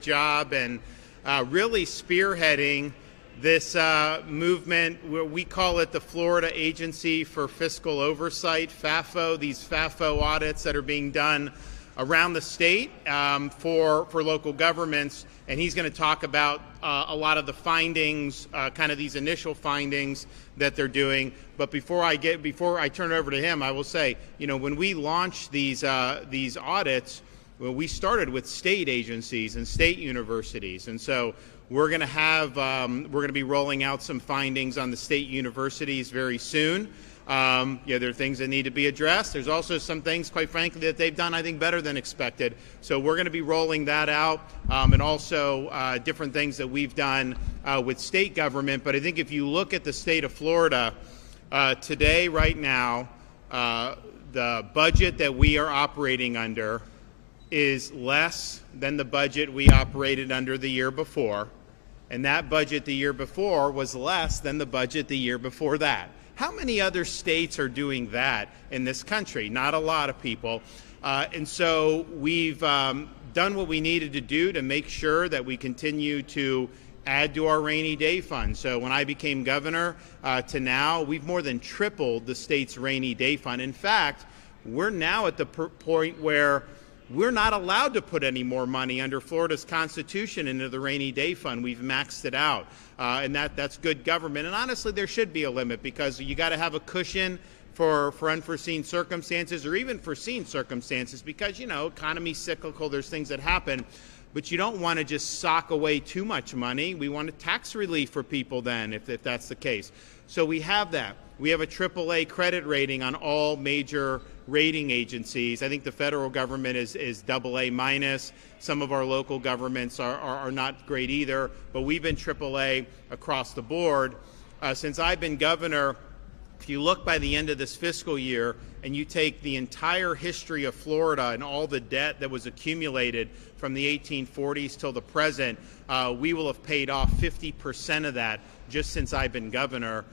job and really spearheading this movement. We call it the Florida Agency for Fiscal Oversight, FAFO, these FAFO audits that are being done around the state for local governments. And he's going to talk about a lot of the findings, kind of these initial findings that they're doing. But before I turn it over to him, I will say, when we launched these audits, well, we started with state agencies and state universities, and so we're going to be rolling out some findings on the state universities very soon. There are things that need to be addressed. There's also some things, quite frankly, that they've done, I think, better than expected. So we're going to be rolling that out, and also different things that we've done with state government. But I think if you look at the state of Florida today, right now, the budget that we are operating under is less than the budget we operated under the year before, and that budget the year before was less than the budget the year before that. How many other states are doing that in this country? Not a lot of people. And so we've done what we needed to do to make sure that we continue to add to our rainy day fund. So when I became governor to now, we've more than tripled the state's rainy day fund. In fact, we're now at the point where we're not allowed to put any more money under Florida's Constitution into the rainy day fund. We've maxed it out, and that's good government. And honestly, there should be a limit, because you got to have a cushion for unforeseen circumstances, or even foreseen circumstances, because economy's cyclical. There's things that happen, but you don't want to just sock away too much money. We want a tax relief for people then, if that's the case. So we have that. We have a AAA credit rating on all major rating agencies. I think the federal government is AA minus. Some of our local governments are not great either, but we've been AAA across the board. Since I've been governor, if you look by the end of this fiscal year and you take the entire history of Florida and all the debt that was accumulated from the 1840s till the present, we will have paid off 50% of that just since I've been governor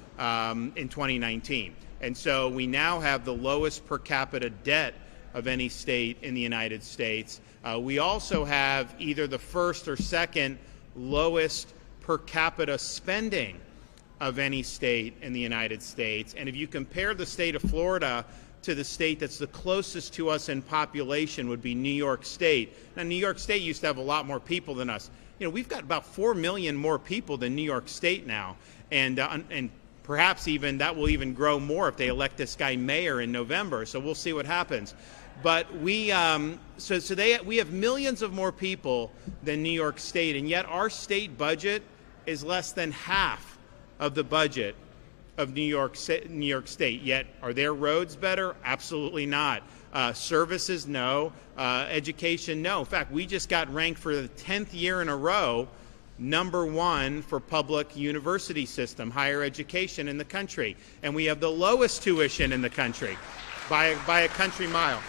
in 2019. And so we now have the lowest per capita debt of any state in the United States. We also have either the first or second lowest per capita spending of any state in the United States. And if you compare the state of Florida to the state that's the closest to us in population, would be New York State. Now, New York State used to have a lot more people than us. We've got about 4 million more people than New York State now, and perhaps even that will even grow more if they elect this guy mayor in November. So we'll see what happens. But we have millions of more people than New York State, and yet our state budget is less than half of the budget of New York State. Yet, are their roads better? Absolutely not. Services, no. Education, no. In fact, we just got ranked for the 10th year in a row #1 for public university system, higher education in the country. And we have the lowest tuition in the country by a country mile.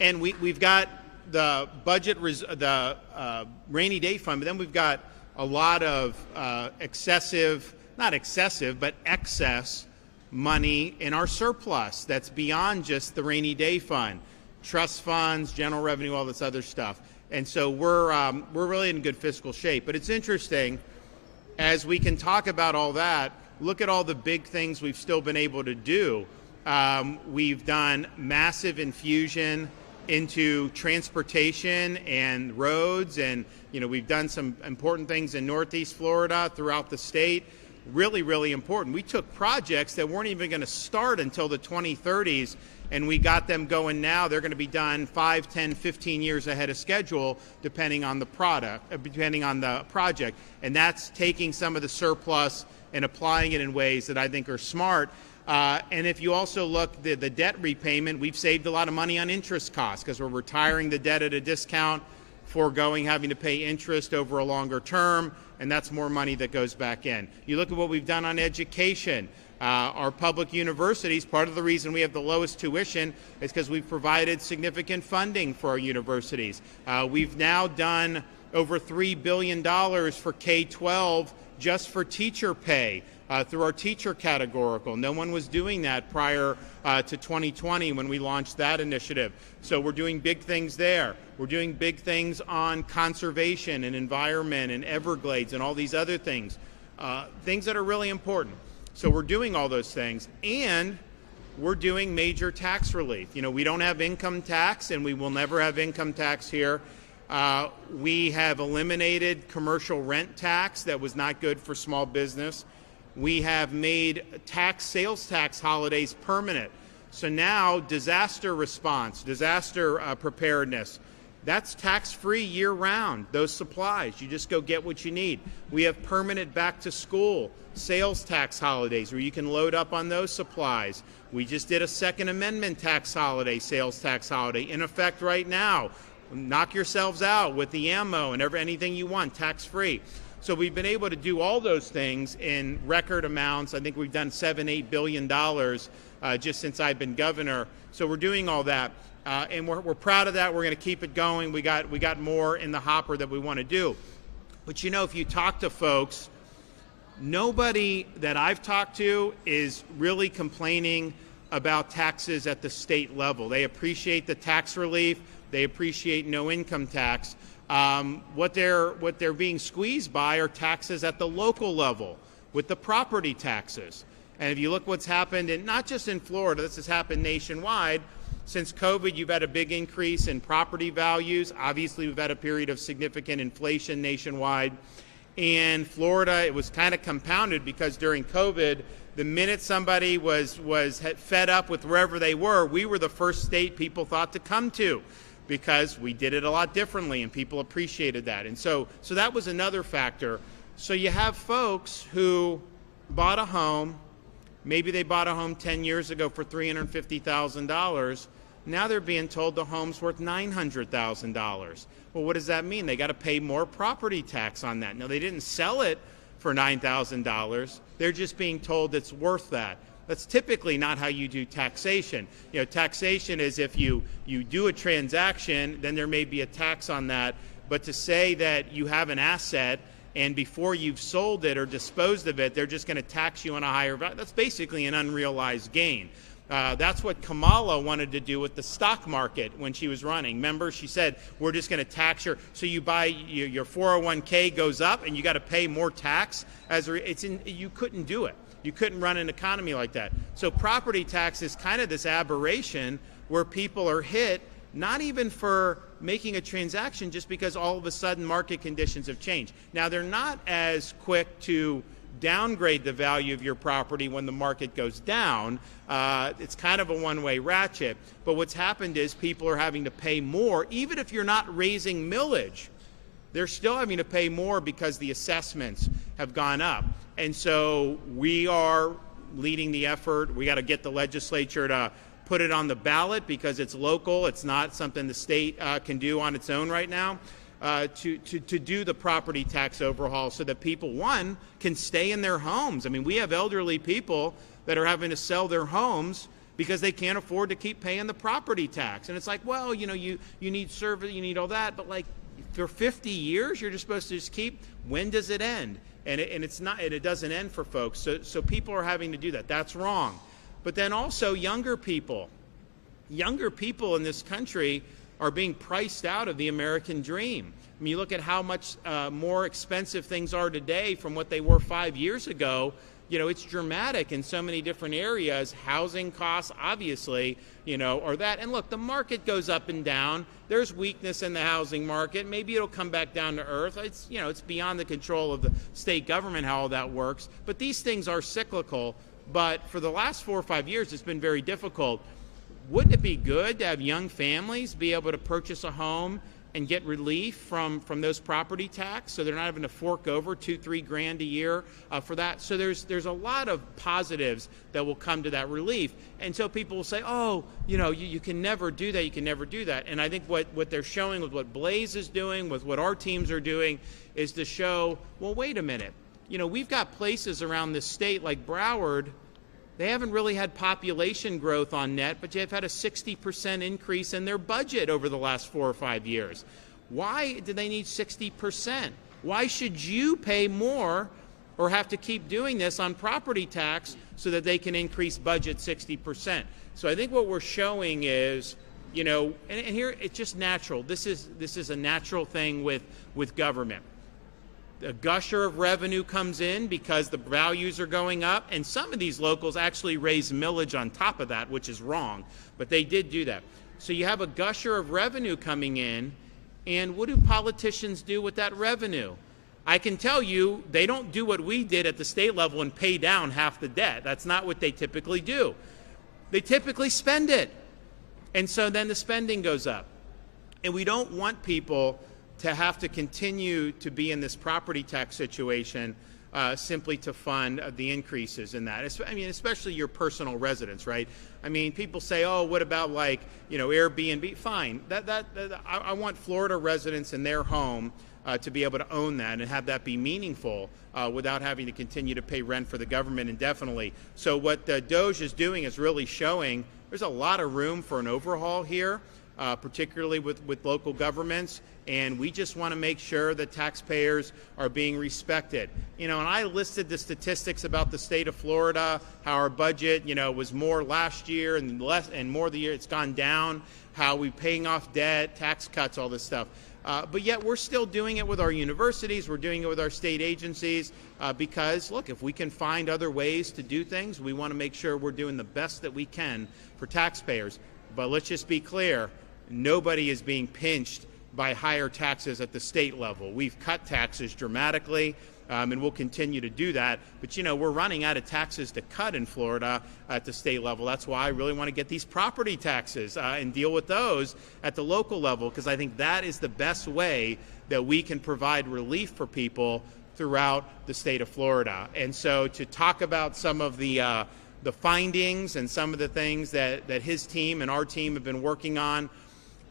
And we've got the budget, the rainy day fund, but then we've got a lot of not excessive, but excess money in our surplus that's beyond just the rainy day fund, trust funds, general revenue, all this other stuff. And so we're really in good fiscal shape. But it's interesting, as we can talk about all that, look at all the big things we've still been able to do. We've done massive infusion into transportation and roads, and we've done some important things in Northeast Florida, throughout the state. Really, really important. We took projects that weren't even going to start until the 2030s, and we got them going now. They're going to be done 5, 10, 15 years ahead of schedule, depending on the project. And that's taking some of the surplus and applying it in ways that I think are smart. And if you also look, the debt repayment, we've saved a lot of money on interest costs, because we're retiring the debt at a discount, foregoing having to pay interest over a longer term, and that's more money that goes back in. You look at what we've done on education. Our public universities, part of the reason we have the lowest tuition is because we've provided significant funding for our universities. We've now done over $3 billion for K-12 just for teacher pay. through our teacher categorical. No one was doing that prior to 2020 when we launched that initiative. So we're doing big things there. We're doing big things on conservation and environment and Everglades and all these other things, things that are really important. So we're doing all those things, and we're doing major tax relief. You know, we don't have income tax, and we will never have income tax here. We have eliminated commercial rent tax that was not good for small business. We have made sales tax holidays permanent. So now disaster response, disaster preparedness, that's tax-free year-round, those supplies. You just go get what you need. We have permanent back-to-school sales tax holidays where you can load up on those supplies. We just did a Second Amendment tax holiday, sales tax holiday, in effect right now. Knock yourselves out with the ammo and anything you want, tax-free. So we've been able to do all those things in record amounts. I think we've done $7-8 billion just since I've been governor. So we're doing all that, and we're proud of that. We're going to keep it going. We got more in the hopper that we want to do. But you know, if you talk to folks, nobody that I've talked to is really complaining about taxes at the state level. They appreciate the tax relief. They appreciate no income tax. What they're being squeezed by are taxes at the local level with the property taxes. And if you look what's happened, and not just in Florida, this has happened nationwide. Since COVID, you've had a big increase in property values. Obviously, we've had a period of significant inflation nationwide. In Florida, it was kind of compounded because during COVID, the minute somebody was fed up with wherever they were, we were the first state people thought to come to, because we did it a lot differently and people appreciated that. And so that was another factor. So you have folks who bought a home, maybe they bought a home 10 years ago for $350,000. Now they're being told the home's worth $900,000. Well, what does that mean? They got to pay more property tax on that. Now, they didn't sell it for $9,000. They're just being told it's worth that. That's typically not how you do taxation. You know, taxation is if you do a transaction, then there may be a tax on that. But to say that you have an asset and before you've sold it or disposed of it, they're just going to tax you on a higher value, that's basically an unrealized gain. That's what Kamala wanted to do with the stock market when she was running. Remember, she said, we're just going to tax your, so you buy, your 401k goes up and you got to pay more tax. You couldn't do it. You couldn't run an economy like that. So property tax is kind of this aberration where people are hit, not even for making a transaction, just because all of a sudden market conditions have changed. Now, they're not as quick to downgrade the value of your property when the market goes down. It's kind of a one-way ratchet. But what's happened is people are having to pay more, even if you're not raising millage. They're still having to pay more because the assessments have gone up. And so we are leading the effort. We got to get the legislature to put it on the ballot because it's local. It's not something the state can do on its own right now. To do the property tax overhaul so that people, one, can stay in their homes. I mean, we have elderly people that are having to sell their homes because they can't afford to keep paying the property tax. And it's like, well, you know, you need service, you need all that, but like for 50 years, you're just supposed to just keep. When does it end? And it doesn't end for folks. So people are having to do that. That's wrong. But then also younger people in this country are being priced out of the American dream. I mean, you look at how much more expensive things are today from what they were 5 years ago. You know, it's dramatic in so many different areas. Housing costs, obviously, you know, or that. And look, the market goes up and down. There's weakness in the housing market. Maybe it'll come back down to earth. It's, you know, it's beyond the control of the state government how all that works. But these things are cyclical. But for the last 4 or 5 years, it's been very difficult. Wouldn't it be good to have young families be able to purchase a home and get relief from those property tax, so they're not having to fork over $2-3 grand a year for that? So there's a lot of positives that will come to that relief. And so people will say, oh, you know, you can never do that, you can never do that. And I think what they're showing with what Blaze is doing, with what our teams are doing, is to show, well, wait a minute. You know, we've got places around this state like Broward. They haven't really had population growth on net, but they've had a 60% increase in their budget over the last 4 or 5 years. Why do they need 60%? Why should you pay more or have to keep doing this on property tax so that they can increase budget 60%. So I think what we're showing is, you know, and here it's just natural. This is a natural thing with government. A gusher of revenue comes in because the values are going up, and some of these locals actually raise millage on top of that, which is wrong, but they did do that. So you have a gusher of revenue coming in, and what do politicians do with that revenue? I can tell you they don't do what we did at the state level and pay down half the debt. That's not what they typically do. They typically spend it, and so then the spending goes up. And we don't want people to have to continue to be in this property tax situation simply to fund the increases in that. I mean, especially your personal residence, right? I mean, people say, oh, what about, like, you know, Airbnb? Fine. I want Florida residents in their home to be able to own that and have that be meaningful without having to continue to pay rent for the government indefinitely. So what DOJ is doing is really showing there's a lot of room for an overhaul here, particularly with local governments, and we just want to make sure that taxpayers are being respected. You know, and I listed the statistics about the state of Florida, how our budget, you know, was more last year and less and more the year it's gone down, how we're paying off debt, tax cuts, all this stuff. But yet we're still doing it with our universities, we're doing it with our state agencies, because, look, if we can find other ways to do things, we want to make sure we're doing the best that we can for taxpayers. But let's just be clear, nobody is being pinched by higher taxes at the state level. We've cut taxes dramatically, and we'll continue to do that. But, you know, we're running out of taxes to cut in Florida at the state level. That's why I really want to get these property taxes and deal with those at the local level, because I think that is the best way that we can provide relief for people throughout the state of Florida. And so to talk about some of the findings and some of the things that his team and our team have been working on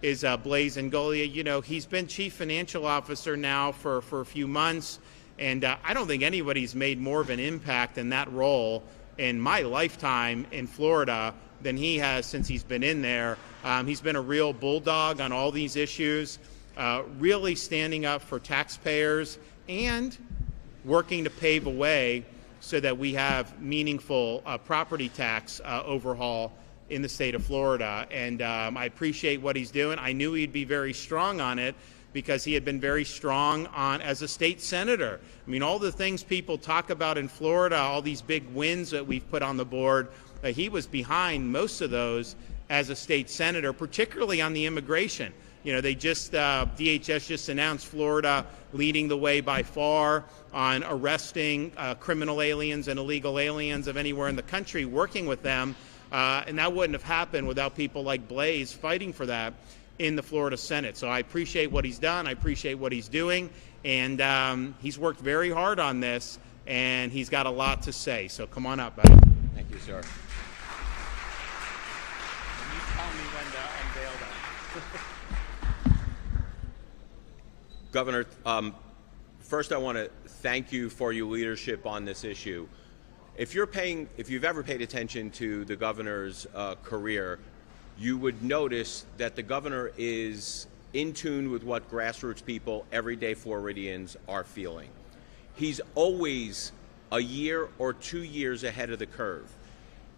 is Blaise Ingoglia. You know, he's been chief financial officer now for a few months, and I don't think anybody's made more of an impact in that role in my lifetime in Florida than he has since he's been in there. He's been a real bulldog on all these issues, really standing up for taxpayers and working to pave a way so that we have meaningful property tax overhaul in the state of Florida. And I appreciate what he's doing. I knew he'd be very strong on it because he had been very strong on as a state senator. I mean, all the things people talk about in Florida, all these big wins that we've put on the board, he was behind most of those as a state senator, particularly on the immigration. You know, they just, DHS just announced Florida leading the way by far on arresting criminal aliens and illegal aliens of anywhere in the country, working with them. And that wouldn't have happened without people like Blaise fighting for that in the Florida Senate. So I appreciate what he's done. I appreciate what he's doing. And he's worked very hard on this, and he's got a lot to say. So come on up, buddy. Thank you, sir. You tell me when to unveil that. Governor, first I want to thank you for your leadership on this issue. If you've ever paid attention to the governor's career, you would notice that the governor is in tune with what grassroots people, everyday Floridians, are feeling. He's always a year or 2 years ahead of the curve.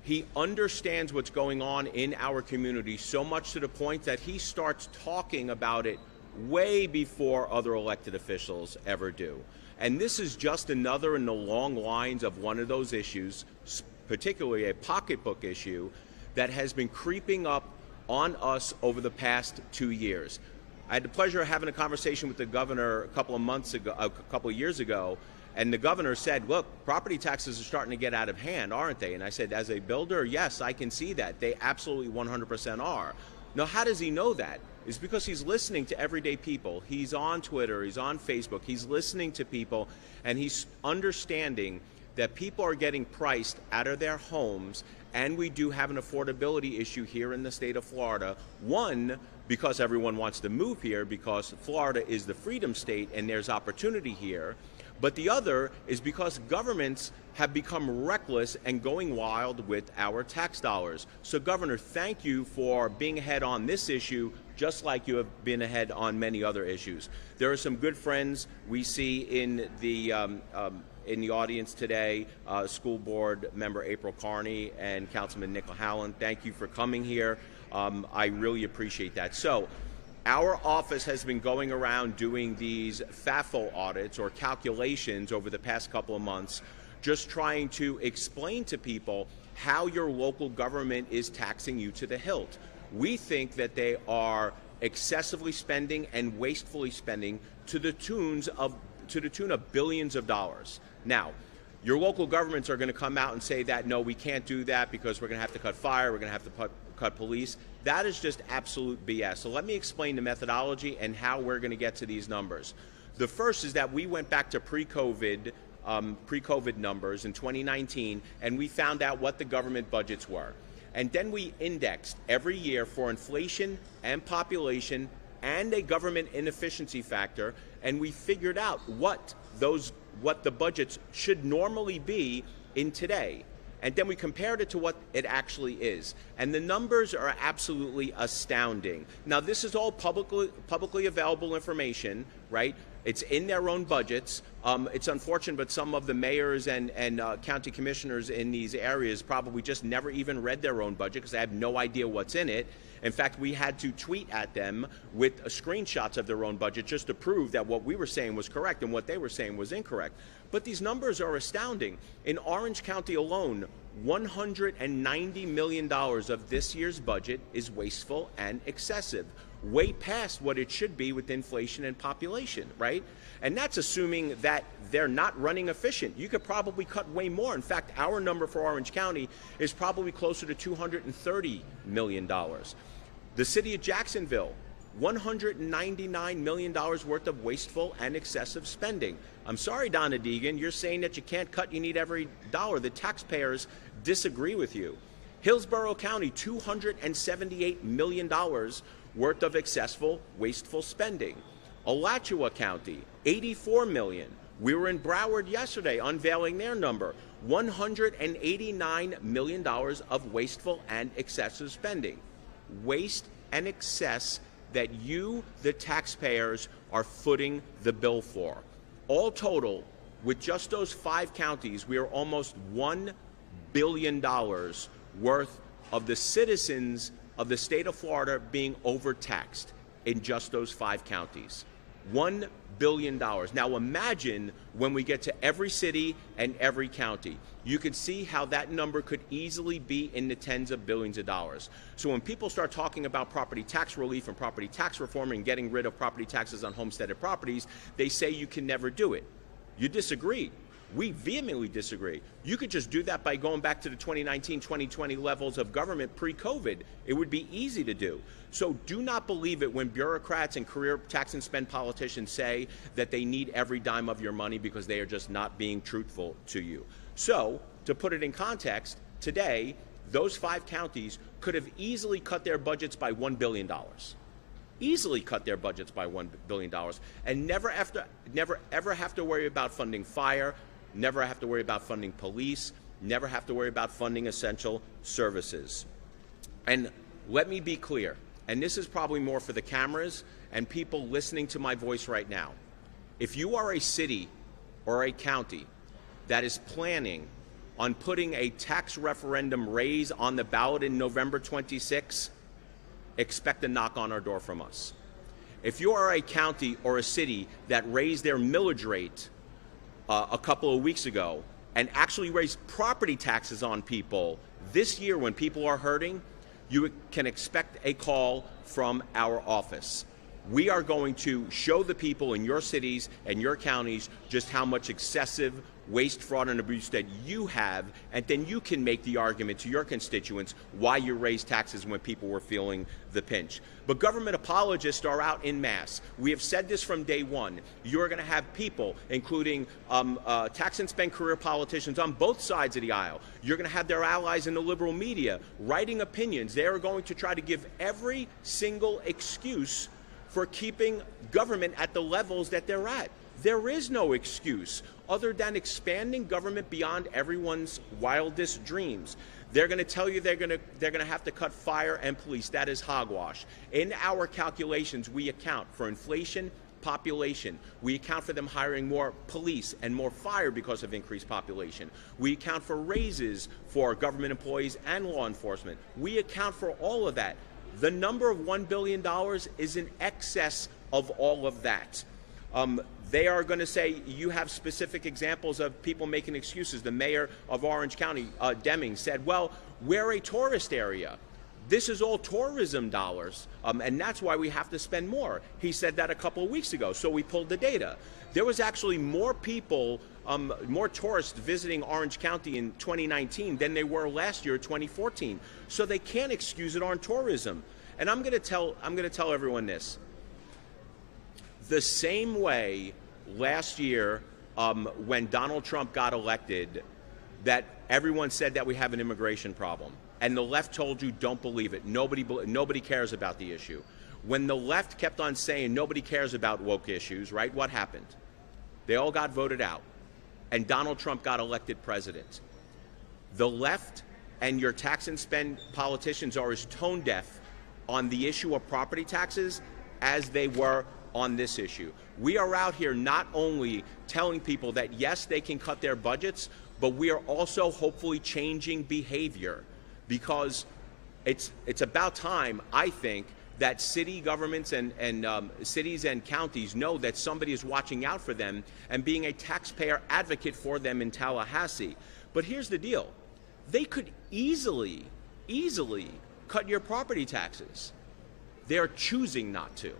He understands what's going on in our community so much to the point that he starts talking about it way before other elected officials ever do. And this is just another in the long lines of one of those issues, particularly a pocketbook issue, that has been creeping up on us over the past 2 years. I had the pleasure of having a conversation with the governor a couple of years ago, and the governor said, look, property taxes are starting to get out of hand, aren't they? And I said, as a builder, yes, I can see that. They absolutely 100% are. Now, how does he know that? It's because he's listening to everyday people. He's on Twitter, he's on Facebook, he's listening to people, and he's understanding that people are getting priced out of their homes, and we do have an affordability issue here in the state of Florida. One, because everyone wants to move here because Florida is the freedom state and there's opportunity here. But the other is because governments have become reckless and going wild with our tax dollars. So, Governor, thank you for being ahead on this issue, just like you have been ahead on many other issues. There are some good friends we see in the audience today, School Board Member April Carney and Councilman Nick Howland. Thank you for coming here. I really appreciate that. So, our office has been going around doing these FAFO audits or calculations over the past couple of months, just trying to explain to people how your local government is taxing you to the hilt. We think that they are excessively spending and wastefully spending to the tune of billions of dollars. Now, your local governments are going to come out and say that, no, we can't do that because we're going to have to cut fire, we're going to have to cut police. That is just absolute BS. So let me explain the methodology and how we're going to get to these numbers. The first is that we went back to pre-COVID numbers in 2019, and we found out what the government budgets were. And then we indexed every year for inflation and population and a government inefficiency factor, and we figured out what the budgets should normally be in today. And then we compared it to what it actually is. And the numbers are absolutely astounding. Now, this is all publicly available information, right? It's in their own budgets. It's unfortunate, but some of the mayors and county commissioners in these areas probably just never even read their own budget because they have no idea what's in it. In fact, we had to tweet at them with screenshots of their own budget just to prove that what we were saying was correct and what they were saying was incorrect. But these numbers are astounding. In Orange County alone, $190 million of this year's budget is wasteful and excessive, way past what it should be with inflation and population, right? And that's assuming that they're not running efficient. You could probably cut way more. In fact, our number for Orange County is probably closer to $230 million. The city of Jacksonville, $199 million worth of wasteful and excessive spending. I'm sorry, Donna Deegan, you're saying that you can't cut, you need every dollar. The taxpayers disagree with you. Hillsborough County, $278 million worth of excessive, wasteful spending. Alachua County, $84 million. We were in Broward yesterday unveiling their number, $189 million of wasteful and excessive spending. Waste and excess that you, the taxpayers, are footing the bill for. All total, with just those 5 counties, we are almost $1 billion worth of the citizens of the state of Florida being overtaxed in just those 5 counties. $1 billion. Now imagine when we get to every city and every county. You can see how that number could easily be in the tens of billions of dollars. So when people start talking about property tax relief and property tax reform and getting rid of property taxes on homesteaded properties, they say you can never do it. You disagree. We vehemently disagree. You could just do that by going back to the 2019-2020 levels of government pre-COVID. It would be easy to do. So do not believe it when bureaucrats and career tax and spend politicians say that they need every dime of your money because they are just not being truthful to you. So, to put it in context, today, those 5 counties could have easily cut their budgets by $1 billion. Easily cut their budgets by $1 billion and never ever have to worry about funding fire, never have to worry about funding police, never have to worry about funding essential services. And let me be clear, and this is probably more for the cameras and people listening to my voice right now. If you are a city or a county that is planning on putting a tax referendum raise on the ballot in November 26, expect a knock on our door from us. If you are a county or a city that raised their millage rate a couple of weeks ago and actually raised property taxes on people this year when people are hurting, you can expect a call from our office. We are going to show the people in your cities and your counties just how much excessive waste, fraud, and abuse that you have, and then you can make the argument to your constituents why you raised taxes when people were feeling the pinch. But government apologists are out en masse. We have said this from day one. You're going to have people, including tax and spend career politicians on both sides of the aisle. You're going to have their allies in the liberal media writing opinions. They are going to try to give every single excuse for keeping government at the levels that they're at. There is no excuse other than expanding government beyond everyone's wildest dreams. They're going to tell you they're going to have to cut fire and police. That is hogwash. In our calculations, we account for inflation, population. We account for them hiring more police and more fire because of increased population. We account for raises for government employees and law enforcement. We account for all of that. The number of $1 billion is in excess of all of that. They are going to say you have specific examples of people making excuses. The mayor of Orange County, Deming, said, well, we're a tourist area. This is all tourism dollars, and that's why we have to spend more. He said that a couple of weeks ago, so we pulled the data. There was actually more people, more tourists visiting Orange County in 2019 than they were last year, 2014. So they can't excuse it on tourism. And I'm going to tell everyone this. The same way last year when Donald Trump got elected, that everyone said that we have an immigration problem. And the left told you, don't believe it. Nobody cares about the issue. When the left kept on saying nobody cares about woke issues, right, what happened? They all got voted out. And Donald Trump got elected president. The left and your tax and spend politicians are as tone deaf on the issue of property taxes as they were on this issue. We are out here not only telling people that, yes, they can cut their budgets, but we are also hopefully changing behavior, because it's about time, I think, that city governments and cities and counties know that somebody is watching out for them and being a taxpayer advocate for them in Tallahassee. But here's the deal. They could easily cut your property taxes. They're choosing not to.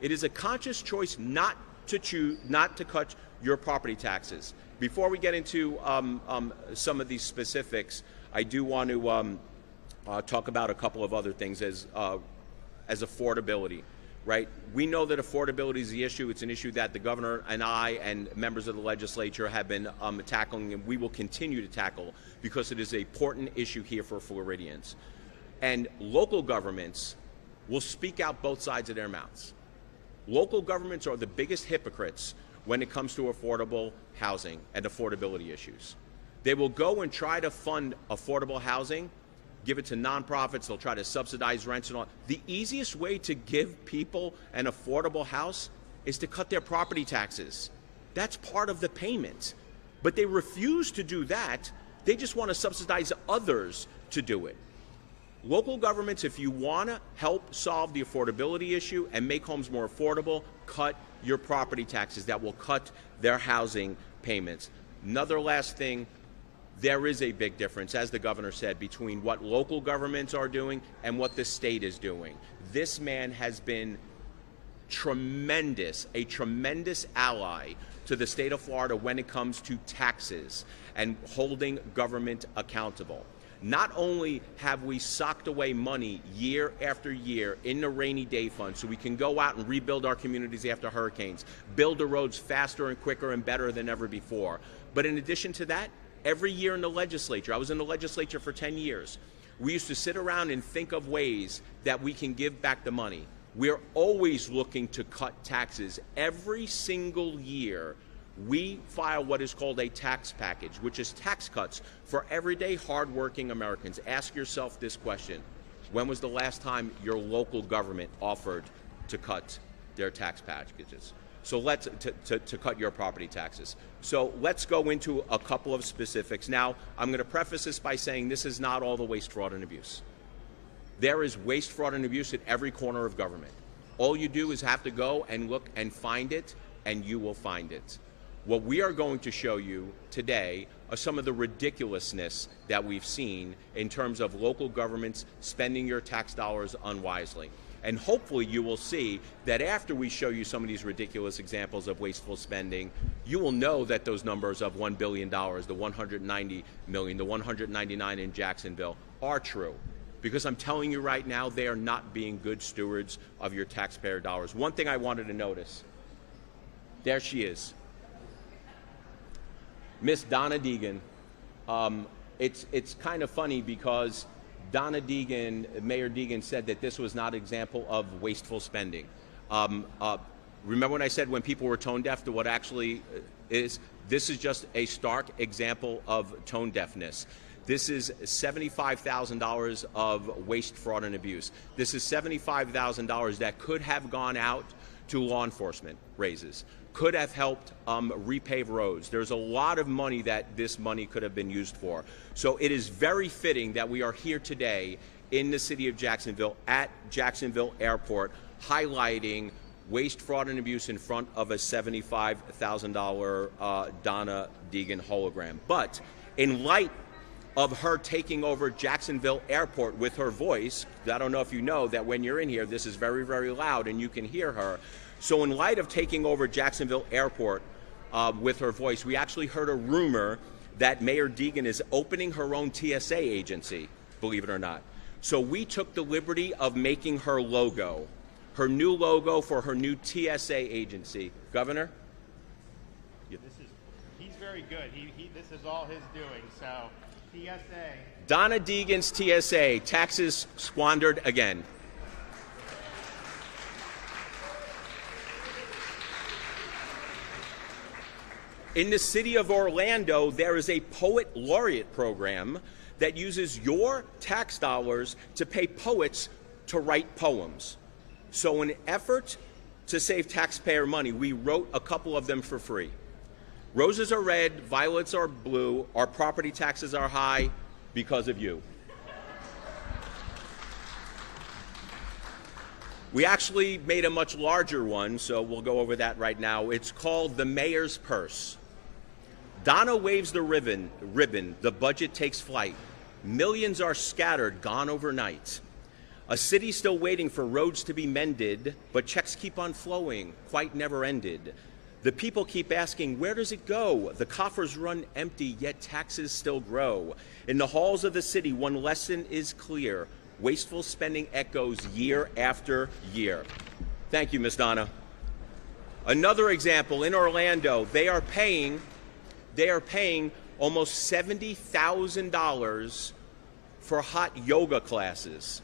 It is a conscious choice not to cut your property taxes. Before we get into some of these specifics, I do want to talk about a couple of other things as affordability, right? We know that affordability is the issue. It's an issue that the governor and I and members of the legislature have been tackling, and we will continue to tackle, because it is an important issue here for Floridians. And local governments will speak out both sides of their mouths. Local governments are the biggest hypocrites when it comes to affordable housing and affordability issues. They will go and try to fund affordable housing, give it to nonprofits, they'll try to subsidize rents and all. The easiest way to give people an affordable house is to cut their property taxes. That's part of the payment. But they refuse to do that. They just want to subsidize others to do it. Local governments, if you want to help solve the affordability issue and make homes more affordable, cut your property taxes. That will cut their housing payments. Another last thing, there is a big difference, as the governor said, between what local governments are doing and what the state is doing. This man has been tremendous, a tremendous ally to the state of Florida when it comes to taxes and holding government accountable. Not only have we socked away money year after year in the rainy day fund so we can go out and rebuild our communities after hurricanes, build the roads faster and quicker and better than ever before. But in addition to that, every year in the legislature, I was in the legislature for 10 years, we used to sit around and think of ways that we can give back the money. We're always looking to cut taxes. Every single year, we file what is called a tax package, which is tax cuts for everyday hardworking Americans. Ask yourself this question. When was the last time your local government offered to cut their tax packages? So to cut your property taxes. So let's go into a couple of specifics. Now, I'm going to preface this by saying this is not all the waste, fraud, and abuse. There is waste, fraud, and abuse at every corner of government. All you do is have to go and look and find it, and you will find it. What we are going to show you today are some of the ridiculousness that we've seen in terms of local governments spending your tax dollars unwisely. And hopefully you will see that after we show you some of these ridiculous examples of wasteful spending, you will know that those numbers of $1 billion, the $190 million, the $199 in Jacksonville are true. Because I'm telling you right now, they are not being good stewards of your taxpayer dollars. One thing I wanted to notice, there she is. Miss Donna Deegan. It's kind of funny because Donna Deegan, Mayor Deegan, said that this was not an example of wasteful spending. Remember when I said when people were tone deaf to what actually is? This is just a stark example of tone deafness. This is $75,000 of waste, fraud, and abuse. This is $75,000 that could have gone out to law enforcement raises, could have helped repave roads. There's a lot of money that this money could have been used for. So it is very fitting that we are here today in the city of Jacksonville at Jacksonville Airport highlighting waste, fraud, and abuse in front of a $75,000 Donna Deegan hologram. But in light of her taking over Jacksonville Airport with her voice, I don't know if you know that when you're in here, this is very, very loud and you can hear her. So in light of taking over Jacksonville Airport with her voice, we actually heard a rumor that Mayor Deegan is opening her own TSA agency, believe it or not. So we took the liberty of making her logo, her new logo for her new TSA agency. Governor? He's very good. This is all his doing, so TSA. Donna Deegan's TSA, taxes squandered again. In the city of Orlando, there is a poet laureate program that uses your tax dollars to pay poets to write poems. So in an effort to save taxpayer money, we wrote a couple of them for free. Roses are red, violets are blue, our property taxes are high because of you. We actually made a much larger one, so we'll go over that right now. It's called the Mayor's Purse. Donna waves the ribbon, the budget takes flight. Millions are scattered, gone overnight. A city still waiting for roads to be mended, but checks keep on flowing, quite never ended. The people keep asking, where does it go? The coffers run empty, yet taxes still grow. In the halls of the city, one lesson is clear. Wasteful spending echoes year after year. Thank you, Ms. Donna. Another example, in Orlando, they are paying almost $70,000 for hot yoga classes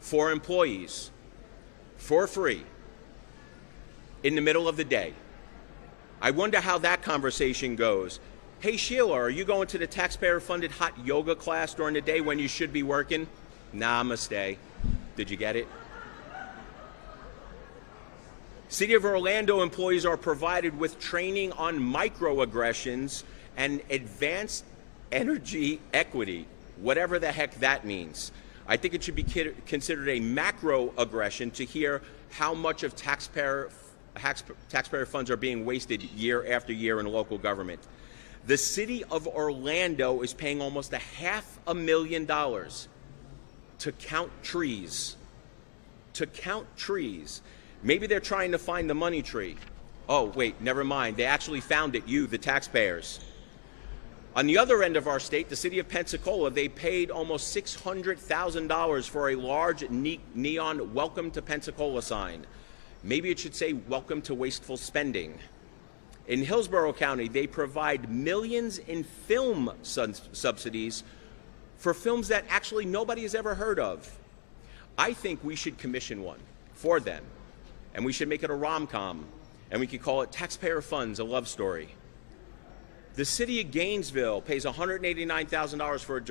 for employees for free in the middle of the day. I wonder how that conversation goes. Hey, Sheila, are you going to the taxpayer-funded hot yoga class during the day when you should be working? Namaste. Did you get it? City of Orlando employees are provided with training on microaggressions and advanced energy equity, whatever the heck that means. I think it should be considered a macroaggression to hear how much of taxpayer funds are being wasted year after year in local government. The city of Orlando is paying almost $500,000 to count trees. To count trees. Maybe they're trying to find the money tree. Oh, wait, never mind. They actually found it, you, the taxpayers. On the other end of our state, the city of Pensacola, they paid almost $600,000 for a large neon Welcome to Pensacola sign. Maybe it should say Welcome to Wasteful Spending. In Hillsborough County, they provide millions in film subsidies for films that actually nobody has ever heard of. I think we should commission one for them, and we should make it a rom-com, and we could call it Taxpayer Funds, a Love Story. The city of Gainesville pays $189,000 for a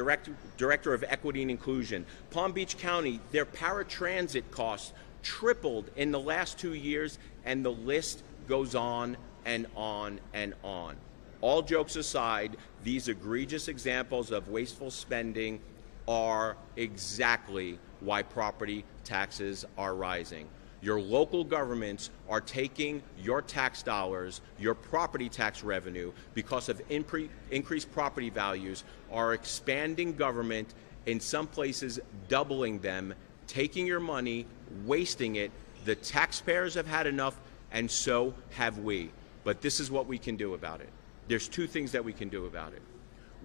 director of equity and inclusion. Palm Beach County, their paratransit costs tripled in the last 2 years, and the list goes on and on and on. All jokes aside, these egregious examples of wasteful spending are exactly why property taxes are rising. Your local governments are taking your tax dollars, your property tax revenue, because of increased property values, are expanding government, in some places doubling them, taking your money, wasting it. The taxpayers have had enough, and so have we. But this is what we can do about it. There's two things that we can do about it.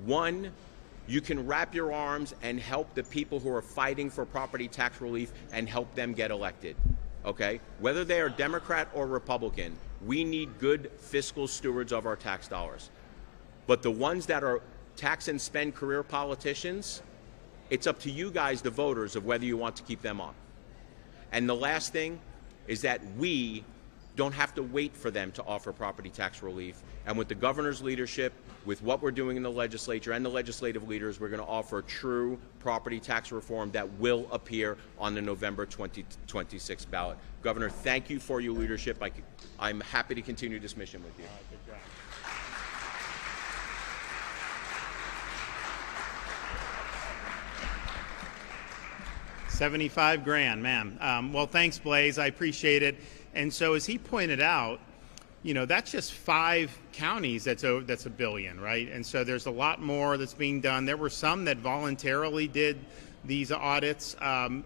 One, you can wrap your arms and help the people who are fighting for property tax relief and help them get elected. Okay? Whether they are Democrat or Republican, we need good fiscal stewards of our tax dollars. But the ones that are tax and spend career politicians, it's up to you guys, the voters, of whether you want to keep them on. And the last thing, is that we don't have to wait for them to offer property tax relief. And with the governor's leadership, with what we're doing in the legislature and the legislative leaders, we're going to offer true property tax reform that will appear on the November 2026 ballot. Governor, thank you for your leadership. I'm happy to continue this mission with you. 75 grand, man. Well, thanks, Blaze. I appreciate it. And so as he pointed out, you know, that's just 5 counties that's $1 billion, right? And so there's a lot more that's being done. There were some that voluntarily did these audits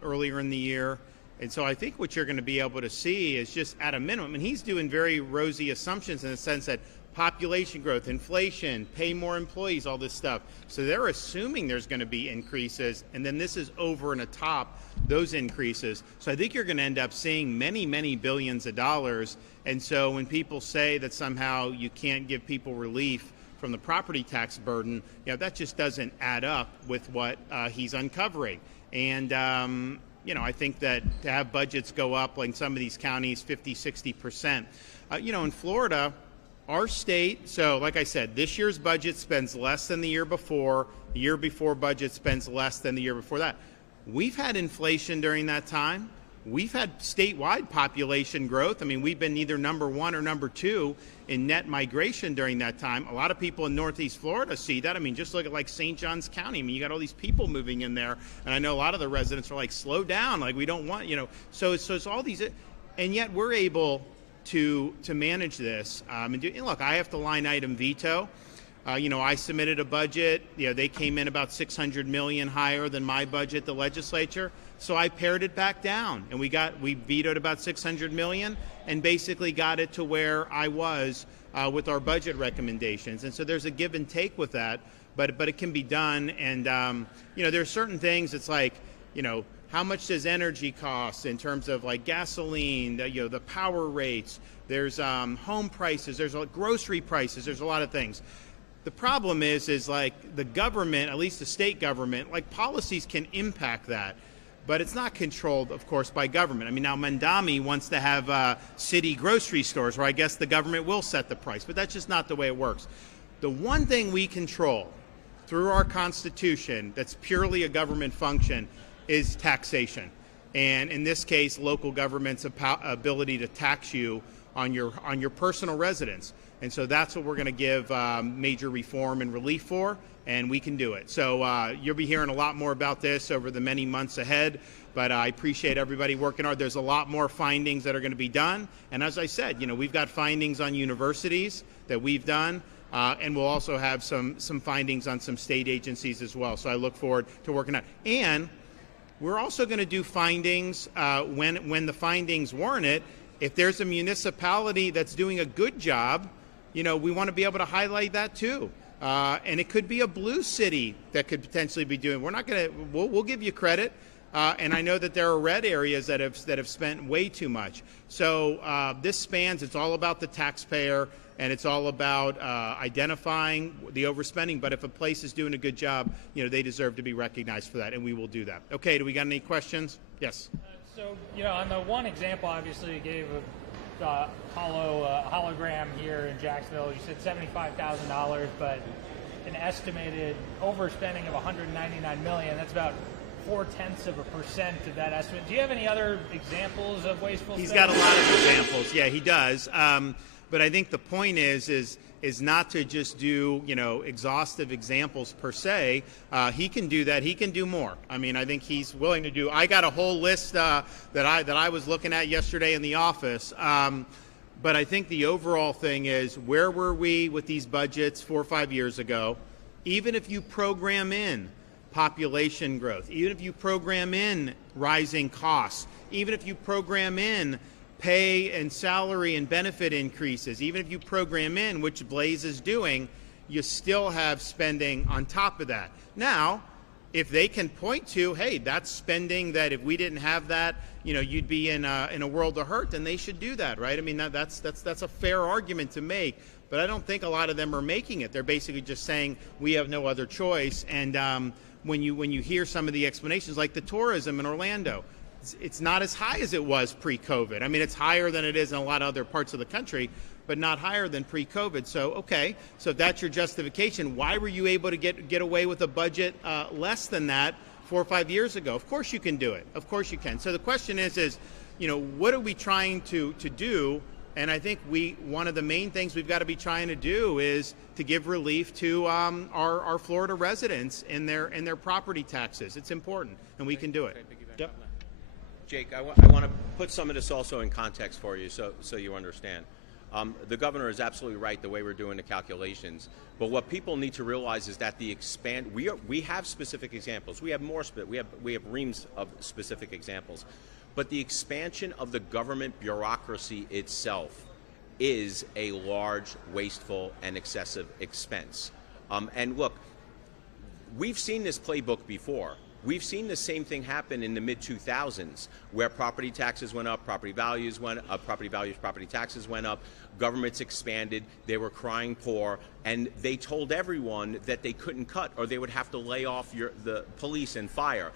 earlier in the year. And so I think what you're going to be able to see is just at a minimum, and he's doing very rosy assumptions in the sense that population growth, inflation, pay more employees, all this stuff. So they're assuming there's going to be increases, and then this is over and atop those increases. So I think you're going to end up seeing many, many billions of dollars. And so when people say that somehow you can't give people relief from the property tax burden, you know, that just doesn't add up with what he's uncovering. And you know, I think that to have budgets go up like in some of these counties 50, 60%, you know, in Florida, our state, so like I said, this year's budget spends less than the year before budget spends less than the year before that. We've had inflation during that time. We've had statewide population growth. I mean, we've been either number 1 or number 2 in net migration during that time. A lot of people in Northeast Florida see that. I mean, just look at like St. Johns County. I mean, you got all these people moving in there. And I know a lot of the residents are like, slow down. Like, we don't want, you know, so it's all these, and yet we're able to manage this. And look, I have to line item veto. You know, I submitted a budget. You know, they came in about $600 million higher than my budget, the legislature. So I pared it back down, and we vetoed about $600 million, and basically got it to where I was with our budget recommendations. And so there's a give and take with that, but it can be done. And you know, there's certain things. It's like, you know, how much does energy cost in terms of like gasoline, you know, the power rates, there's home prices, there's grocery prices, there's a lot of things. The problem is like the government, at least the state government, like policies can impact that, but it's not controlled, of course, by government. I mean, now Mandami wants to have city grocery stores where I guess the government will set the price, but that's just not the way it works. The one thing we control through our Constitution that's purely a government function is taxation. And in this case, local government's ability to tax you on your personal residence. And so that's what we're going to give major reform and relief for, and we can do it. So you'll be hearing a lot more about this over the many months ahead, but I appreciate everybody working hard. There's a lot more findings that are going to be done. And as I said, you know, we've got findings on universities that we've done, and we'll also have some findings on some state agencies as well. So I look forward to working on it. And we're also going to do findings when the findings warrant it. If there's a municipality that's doing a good job, you know, we want to be able to highlight that too. And it could be a blue city that could potentially be doing. We're not going to. We'll give you credit. And I know that there are red areas that have spent way too much. So this spans. It's all about the taxpayer, and it's all about identifying the overspending. But if a place is doing a good job, you know, they deserve to be recognized for that, and we will do that. Okay. Do we got any questions? Yes. So, you know, on the one example, obviously, you gave a hologram here in Jacksonville. You said $75,000, but an estimated overspending of $199 million. That's about 0.4% of that estimate. Do you have any other examples of wasteful He's spending? got a lot of examples. Yeah, he does. But I think the point is not to just do, you know, exhaustive examples per se. He can do that. He can do more. I mean, I think he's willing to do. I got a whole list that I was looking at yesterday in the office. But I think the overall thing is, where were we with these budgets 4 or 5 years ago? Even if you program in population growth, even if you program in rising costs, even if you program in pay and salary and benefit increases, even if you program in, which Blaze is doing, you still have spending on top of that. Now, if they can point to, hey, that's spending that if we didn't have that, you know, you'd be in a world of hurt, then they should do that, right? I mean, that's a fair argument to make, but I don't think a lot of them are making it. They're basically just saying we have no other choice. And when you hear some of the explanations, like the tourism in Orlando, it's not as high as it was pre-COVID. I mean, it's higher than it is in a lot of other parts of the country, but not higher than pre-COVID. So, okay, so if that's your justification, why were you able to get away with a budget less than that 4 or 5 years ago? Of course you can do it. Of course you can. So the question is, you know, what are we trying to do? And I think one of the main things we've got to be trying to do is to give relief to our Florida residents in their property taxes. It's important, and we can do it. Yep. Jake, I want to put some of this also in context for you so you understand. The governor is absolutely right the way we're doing the calculations. But what people need to realize is that we have specific examples. We have we have reams of specific examples. But the expansion of the government bureaucracy itself is a large, wasteful, and excessive expense. And look, we've seen this playbook before. We've seen the same thing happen in the mid-2000s, where property taxes went up, property values, property taxes went up, governments expanded, they were crying poor, and they told everyone that they couldn't cut or they would have to lay off the police and fire.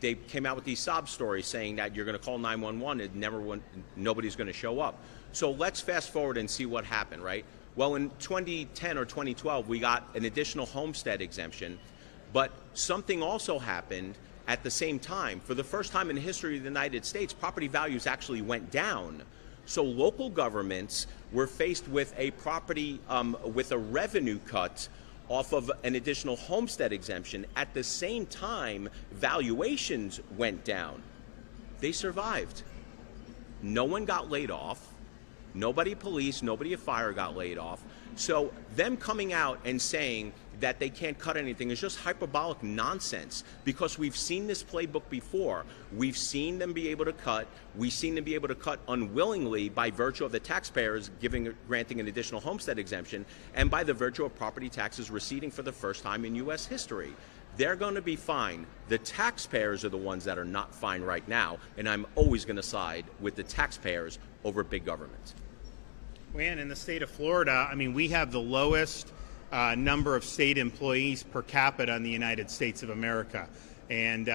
They came out with these sob stories saying that you're going to call 911 and nobody's going to show up. So let's fast forward and see what happened, right? Well, in 2010 or 2012, we got an additional homestead exemption. But something also happened at the same time. For the first time in the history of the United States, property values actually went down. So local governments were faced with a with a revenue cut off of an additional homestead exemption. At the same time, valuations went down. They survived. No one got laid off. Nobody police, nobody at fire got laid off. So them coming out and saying that they can't cut anything is just hyperbolic nonsense, because we've seen this playbook before. We've seen them be able to cut. We've seen them be able to cut unwillingly by virtue of the taxpayers granting an additional homestead exemption, and by the virtue of property taxes receding for the first time in U.S. history. They're going to be fine. The taxpayers are the ones that are not fine right now, and I'm always going to side with the taxpayers over big government. Well, in the state of Florida, I mean, we have the lowest number of state employees per capita in the United States of America. And,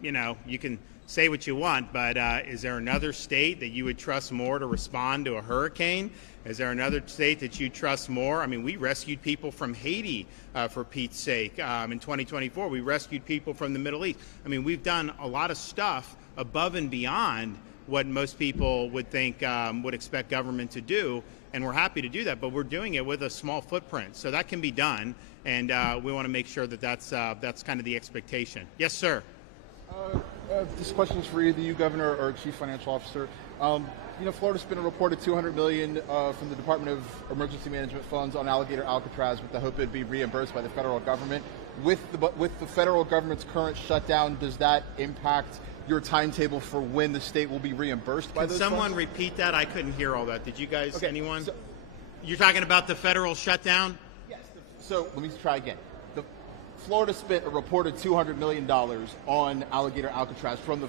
you know, you can say what you want, but is there another state that you would trust more to respond to a hurricane? Is there another state that you trust more? I mean, we rescued people from Haiti, for Pete's sake. In 2024, we rescued people from the Middle East. I mean, we've done a lot of stuff above and beyond what most people would think would expect government to do. And we're happy to do that, but we're doing it with a small footprint. So that can be done, and we want to make sure that that's kind of the expectation. Yes, sir. This question is for either you, Governor, or Chief Financial Officer. You know, Florida's been reported $200 million from the Department of Emergency Management funds on Alligator Alcatraz with the hope it'd be reimbursed by the federal government. With the federal government's current shutdown, does that impact your timetable for when the state will be reimbursed by those funds? Can someone repeat that? I couldn't hear all that. Did you guys, okay, anyone? So, you're talking about the federal shutdown? Yes. So let me try again. Florida spent a reported $200 million on Alligator Alcatraz from the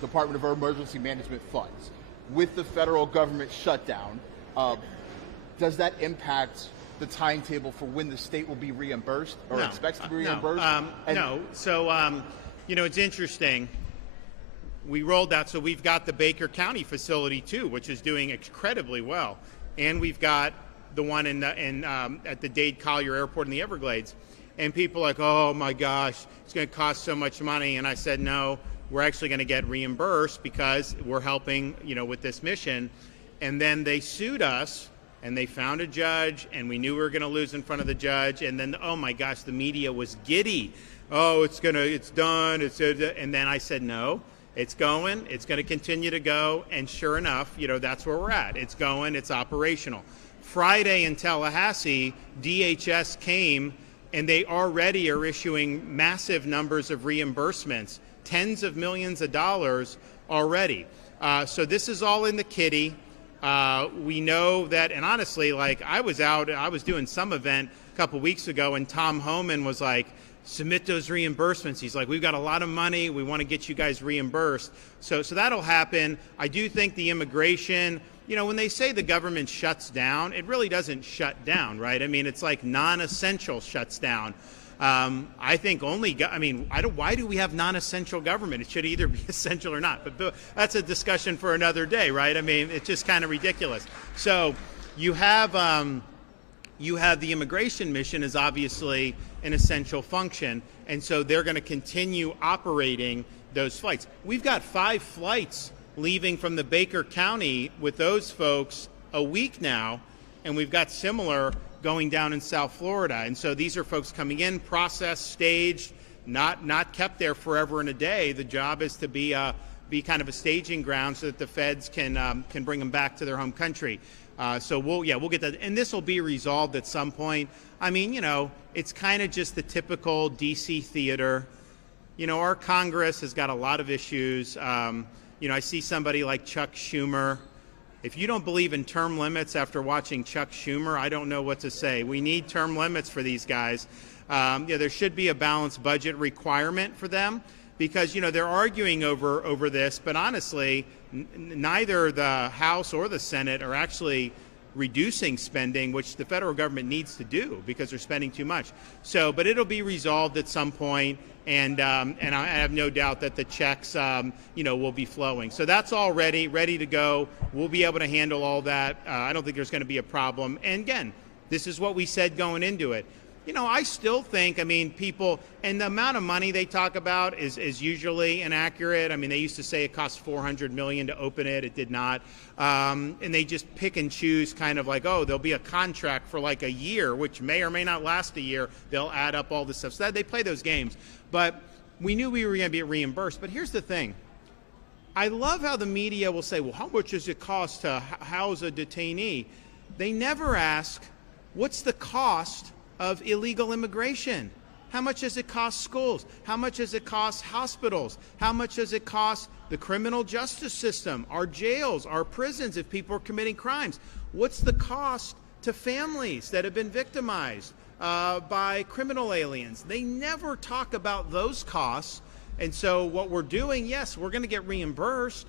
Department of Emergency Management funds. With the federal government shutdown, does that impact the timetable for when the state will be reimbursed or expects to be reimbursed? No. So, you know, it's interesting. We rolled out, so we've got the Baker County facility too, which is doing incredibly well, and we've got the one at the Dade Collier Airport in the Everglades. And people are like, oh my gosh, it's going to cost so much money. And I said, no, we're actually going to get reimbursed because we're helping, you know, with this mission. And then they sued us, and they found a judge, and we knew we were going to lose in front of the judge. And then, oh my gosh, the media was giddy. Oh, it's done. And then I said, no. It's going to continue to go, and sure enough, you know, that's where we're at. It's going, it's operational. Friday in Tallahassee, DHS came, and they already are issuing massive numbers of reimbursements, tens of millions of dollars already. So this is all in the kitty. We know that, and honestly, like I was doing some event a couple weeks ago, and Tom Homan was like, submit those reimbursements. He's like, we've got a lot of money. We want to get you guys reimbursed. So that'll happen. I do think the immigration, you know, when they say the government shuts down, it really doesn't shut down, right? I mean, it's like non-essential shuts down. I think why do we have non-essential government? It should either be essential or not. But that's a discussion for another day, right? I mean, it's just kind of ridiculous. So you have the immigration mission is obviously an essential function, and so they're going to continue operating those flights. We've got 5 flights leaving from the Baker County with those folks a week now, and we've got similar going down in South Florida. And so these are folks coming in, processed, staged, not kept there forever and a day. The job is to be kind of a staging ground so that the feds can bring them back to their home country. So we'll get that, and this will be resolved at some point. I mean, it's kind of just the typical DC theater. Our Congress has got a lot of issues. I see somebody like Chuck Schumer. If you don't believe in term limits after watching Chuck Schumer, I don't know what to say. We need term limits for these guys. There should be a balanced budget requirement for them because, they're arguing over this, but honestly, neither the House or the Senate are actually reducing spending, which the federal government needs to do because they're spending too much. So, but it'll be resolved at some point, and I have no doubt that the checks, will be flowing. So that's all ready to go. We'll be able to handle all that. I don't think there's going to be a problem. And again, this is what we said going into it. I still think, people, and the amount of money they talk about is usually inaccurate. They used to say it cost $400 million to open it. It did not. And they just pick and choose kind of like, there'll be a contract for like a year, which may or may not last a year. They'll add up all this stuff. So they play those games. But we knew we were going to be reimbursed. But here's the thing. I love how the media will say, well, how much does it cost to house a detainee? They never ask, what's the cost of illegal immigration? How much does it cost schools? How much does it cost hospitals? How much does it cost the criminal justice system, our jails, our prisons if people are committing crimes? What's the cost to families that have been victimized by criminal aliens? They never talk about those costs. And so what we're doing, yes, we're going to get reimbursed,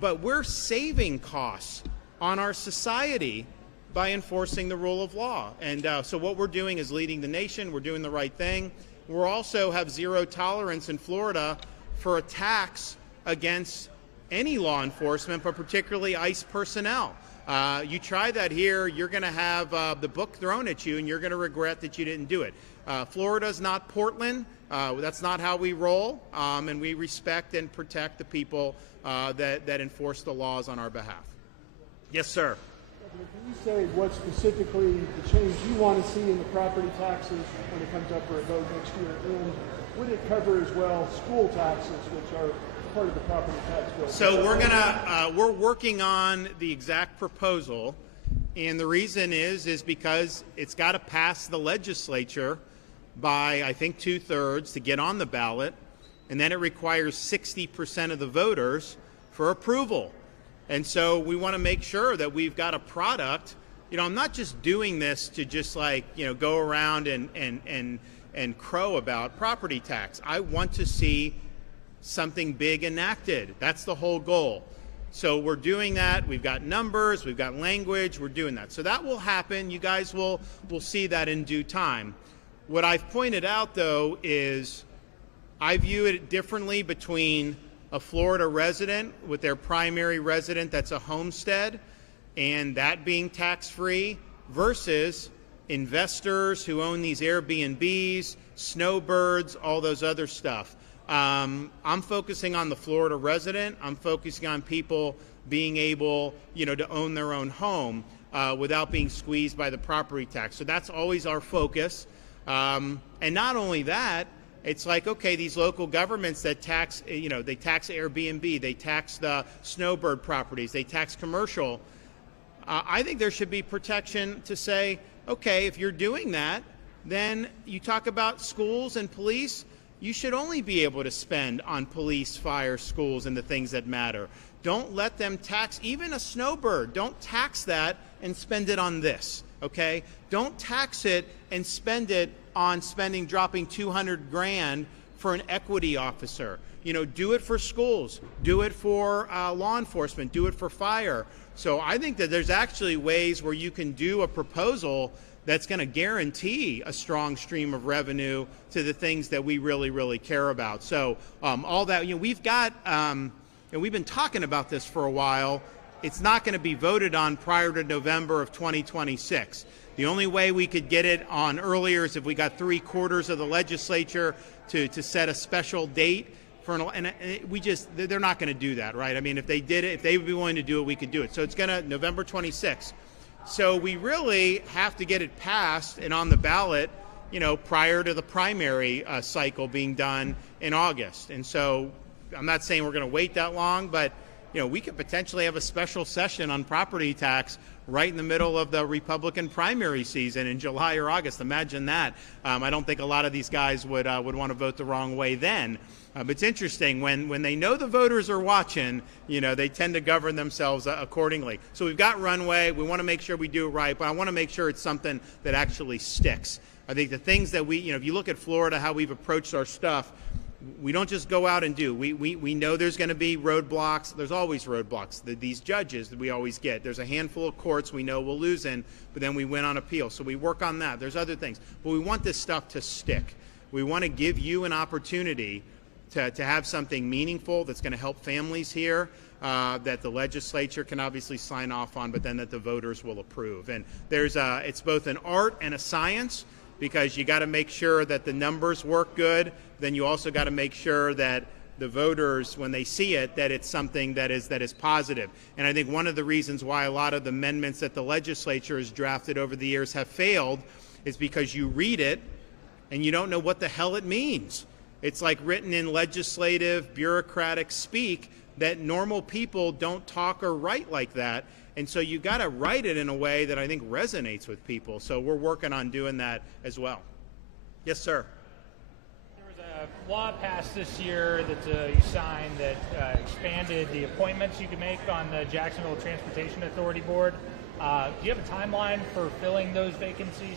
but we're saving costs on our society by enforcing the rule of law. And so what we're doing is leading the nation. We're doing the right thing. We also have zero tolerance in Florida for attacks against any law enforcement, but particularly ICE personnel. You try that here, you're going to have the book thrown at you, and you're going to regret that you didn't do it. Florida's not Portland. That's not how we roll, and we respect and protect the people that enforce the laws on our behalf. Yes, sir. Can you say what specifically the change you want to see in the property taxes when it comes up for a vote next year? And would it cover as well school taxes, which are part of the property tax bill? So we're working on the exact proposal, and the reason is because it's got to pass the legislature by, I think, 2/3 to get on the ballot, and then it requires 60% of the voters for approval. And so we want to make sure that we've got a product. I'm not just doing this to just go around and crow about property tax. I want to see something big enacted. That's the whole goal. So we're doing that. We've got numbers, we've got language, we're doing that. So that will happen. You guys will see that in due time. What I've pointed out, though, is I view it differently between a Florida resident with their primary resident that's a homestead and that being tax-free versus investors who own these Airbnbs, snowbirds, all those other stuff. I'm focusing on the Florida resident. I'm focusing on people being able, to own their own home without being squeezed by the property tax. So that's always our focus. And not only that, it's like, okay, these local governments that tax, they tax Airbnb, they tax the snowbird properties, they tax commercial. I think there should be protection to say, okay, if you're doing that, then you talk about schools and police, you should only be able to spend on police, fire, schools, and the things that matter. Don't let them tax, even a snowbird, don't tax that and spend it on this, okay? Don't tax it and spend it on dropping $200,000 for an equity officer. Do it for schools, do it for law enforcement, do it for fire. So I think that there's actually ways where you can do a proposal that's going to guarantee a strong stream of revenue to the things that we really, really care about. So all that, we've got, and we've been talking about this for a while. It's not going to be voted on prior to November of 2026. The only way we could get it on earlier is if we got 3/4 of the legislature to set a special date for they're not going to do that, right? I mean, if they did it, if they would be willing to do it, we could do it. So it's going to November 26th. So we really have to get it passed and on the ballot, prior to the primary cycle being done in August. And so I'm not saying we're going to wait that long, but we could potentially have a special session on property tax right in the middle of the Republican primary season in July or August. Imagine that. I don't think a lot of these guys would want to vote the wrong way then. But it's interesting, when they know the voters are watching, they tend to govern themselves accordingly. So we've got runway. We want to make sure we do it right, but I want to make sure it's something that actually sticks. I think the things that if you look at Florida, how we've approached our stuff, we don't just go out and do. We know there's going to be roadblocks. There's always roadblocks. These judges that we always get. There's a handful of courts we know we'll lose in, but then we win on appeal. So we work on that. There's other things. But we want this stuff to stick. We want to give you an opportunity to have something meaningful that's going to help families here, that the legislature can obviously sign off on, but then that the voters will approve. And it's both an art and a science, because you got to make sure that the numbers work good. Then you also got to make sure that the voters, when they see it, that it's something that is positive. And I think one of the reasons why a lot of the amendments that the legislature has drafted over the years have failed is because you read it and you don't know what the hell it means. It's like written in legislative, bureaucratic speak that normal people don't talk or write like that. And so you got to write it in a way that I think resonates with people. So we're working on doing that as well. Yes, sir. There was a law passed this year that you signed that expanded the appointments you can make on the Jacksonville Transportation Authority Board. Do you have a timeline for filling those vacancies?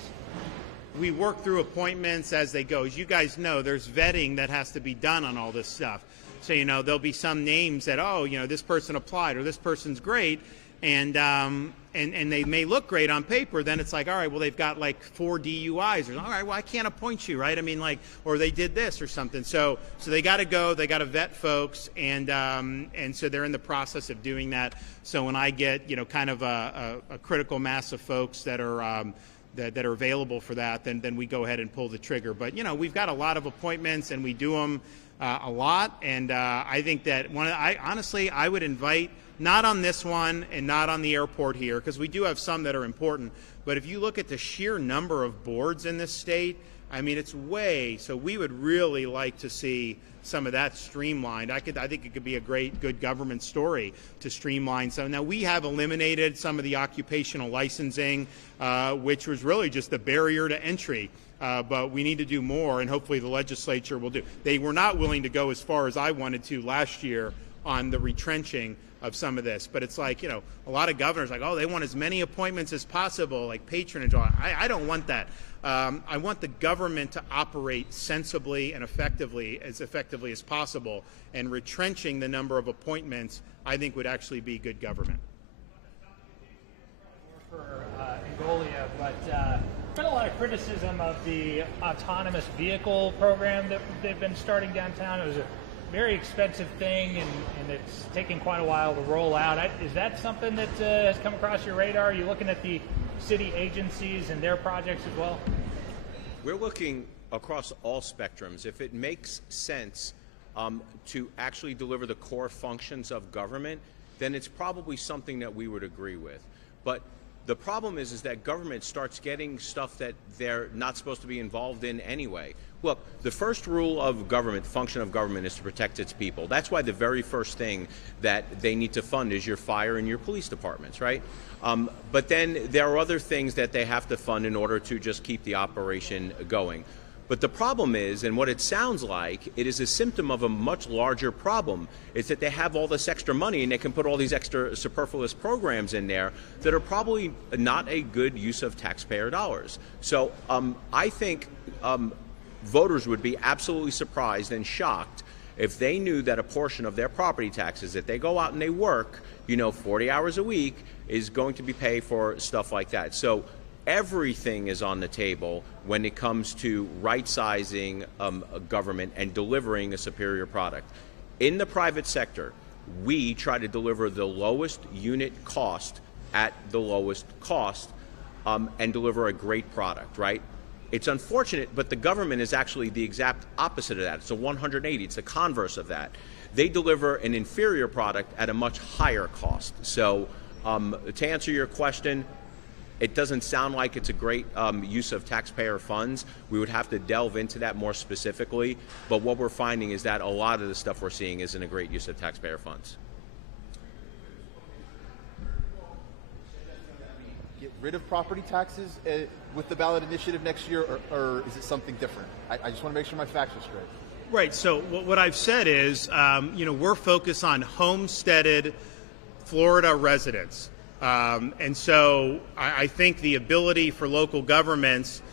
We work through appointments as they go. As you guys know, there's vetting that has to be done on all this stuff. So, there'll be some names that, this person applied or this person's great, and they may look great on paper. Then it's like, all right, well, they've got like 4 DUIs. Or, all right, well, I can't appoint you, right? I mean, or they did this or something. So they got to go. They got to vet folks, and so they're in the process of doing that. So when I get, kind of a critical mass of folks that are that are available for that, then we go ahead and pull the trigger. But we've got a lot of appointments, and we do them a lot. And I think that I would invite, not on this one and not on the airport here, because we do have some that are important. But if you look at the sheer number of boards in this state, I mean, it's so we would really like to see some of that streamlined. I think it could be a good government story to streamline. So now we have eliminated some of the occupational licensing, which was really just a barrier to entry. But we need to do more, and hopefully the legislature will do. They were not willing to go as far as I wanted to last year on the retrenching of some of this. But it's like, a lot of governors they want as many appointments as possible, like patronage. I don't want that. I want the government to operate sensibly and effectively as possible, and retrenching the number of appointments, I think, would actually be good government. For Angolia, but there's been a lot of criticism of the autonomous vehicle program that they've been starting downtown. It was a very expensive thing, and it's taken quite a while to roll out. Is that something that has come across your radar? Are you looking at the city agencies and their projects as well? We're looking across all spectrums. If it makes sense to actually deliver the core functions of government, then it's probably something that we would agree with. But the problem is that government starts getting stuff that they're not supposed to be involved in anyway. Look, the first rule of government, function of government, is to protect its people. That's why the very first thing that they need to fund is your fire and your police departments, right? But then there are other things that they have to fund in order to just keep the operation going. But the problem is, and what it sounds like, it is a symptom of a much larger problem. It's that they have all this extra money and they can put all these extra superfluous programs in there that are probably not a good use of taxpayer dollars. So I think voters would be absolutely surprised and shocked if they knew that a portion of their property taxes, that they go out and they work, 40 hours a week is going to be paid for stuff like that. So everything is on the table when it comes to right-sizing a government and delivering a superior product. In the private sector, we try to deliver the lowest unit cost at the lowest cost and deliver a great product, right? It's unfortunate, but the government is actually the exact opposite of that. It's a 180. It's the converse of that. They deliver an inferior product at a much higher cost. So to answer your question, it doesn't sound like it's a great use of taxpayer funds. We would have to delve into that more specifically. But what we're finding is that a lot of the stuff we're seeing isn't a great use of taxpayer funds. Get rid of property taxes with the ballot initiative next year, or is it something different? I just want to make sure my facts are straight. Right. So what I've said is, we're focused on homesteaded Florida residents. And so I think the ability for local governments,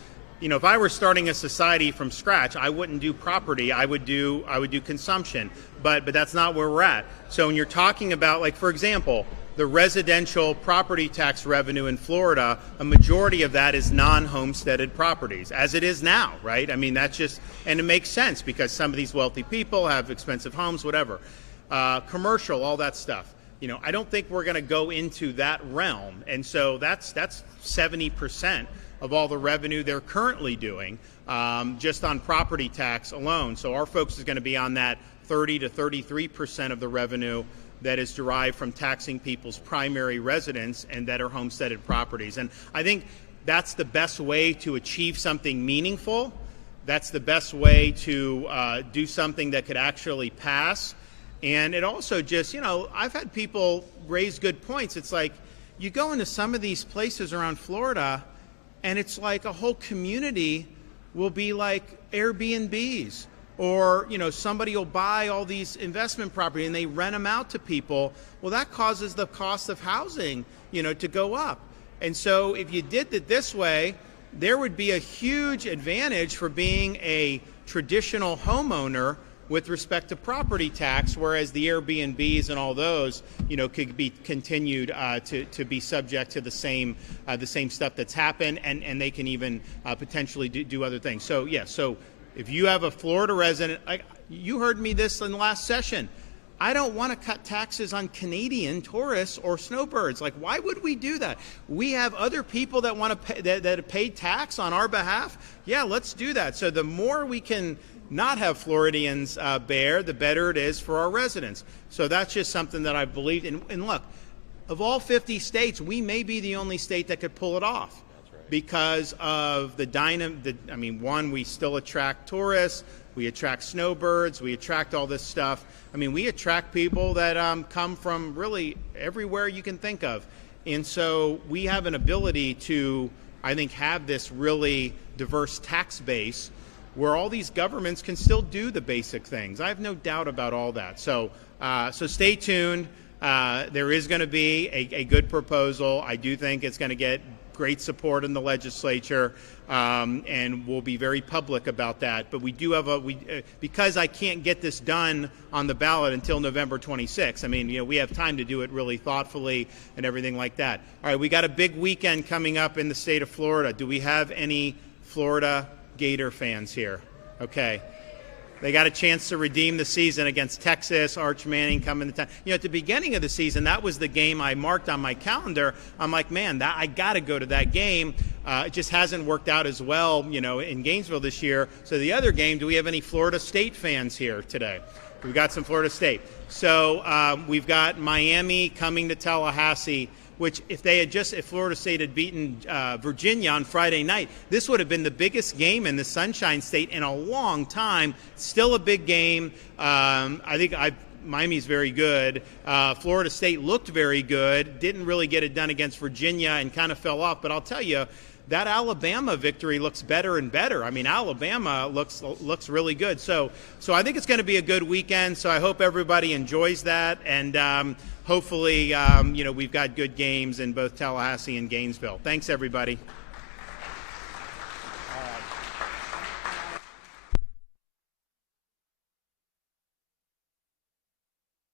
if I were starting a society from scratch, I wouldn't do property. I would do consumption. But that's not where we're at. So when you're talking about, like, for example, the residential property tax revenue in Florida, a majority of that is non-homesteaded properties, as it is now, right? I mean, that's just, and it makes sense because some of these wealthy people have expensive homes, whatever. Commercial, all that stuff. I don't think we're going to go into that realm. And so that's 70% of all the revenue they're currently doing just on property tax alone. So our focus is going to be on that 30 to 33% of the revenue that is derived from taxing people's primary residence and that are homesteaded properties. And I think that's the best way to achieve something meaningful. That's the best way to do something that could actually pass. And it also just, I've had people raise good points. It's like you go into some of these places around Florida and it's like a whole community will be like Airbnbs. Or, somebody will buy all these investment property and they rent them out to people. Well, that causes the cost of housing, to go up. And so if you did it this way, there would be a huge advantage for being a traditional homeowner with respect to property tax, whereas the Airbnbs and all those, could be continued to be subject to the same stuff that's happened, and they can even potentially do other things. So, yeah, so if you have a Florida resident, you heard me this in the last session, I don't want to cut taxes on Canadian tourists or snowbirds. Like, why would we do that? We have other people that want to pay, that pay tax on our behalf. Yeah, let's do that. So the more we can not have Floridians bear, the better it is for our residents. So that's just something that I believe in. And look, of all 50 states, we may be the only state that could pull it off. Because of one, we still attract tourists, we attract snowbirds, we attract all this stuff. We attract people that come from really everywhere you can think of. And so we have an ability to, I think, have this really diverse tax base where all these governments can still do the basic things. I have no doubt about all that. So stay tuned. There is going to be a good proposal. I do think it's going to get great support in the legislature, and we'll be very public about that. But we do have because I can't get this done on the ballot until November 26th. We have time to do it really thoughtfully and everything like that. All right, we got a big weekend coming up in the state of Florida. Do we have any Florida Gator fans here? Okay. They got a chance to redeem the season against Texas, Arch Manning coming to town. At the beginning of the season, that was the game I marked on my calendar. I'm like, man, I got to go to that game. It just hasn't worked out as well, in Gainesville this year. So the other game, do we have any Florida State fans here today? We've got some Florida State. So we've got Miami coming to Tallahassee, which if Florida State had beaten Virginia on Friday night, this would have been the biggest game in the Sunshine State in a long time. Still a big game. I think Miami's very good. Florida State looked very good. Didn't really get it done against Virginia and kind of fell off. But I'll tell you, that Alabama victory looks better and better. Alabama looks really good. So I think it's going to be a good weekend. So I hope everybody enjoys that. And hopefully, we've got good games in both Tallahassee and Gainesville. Thanks, everybody.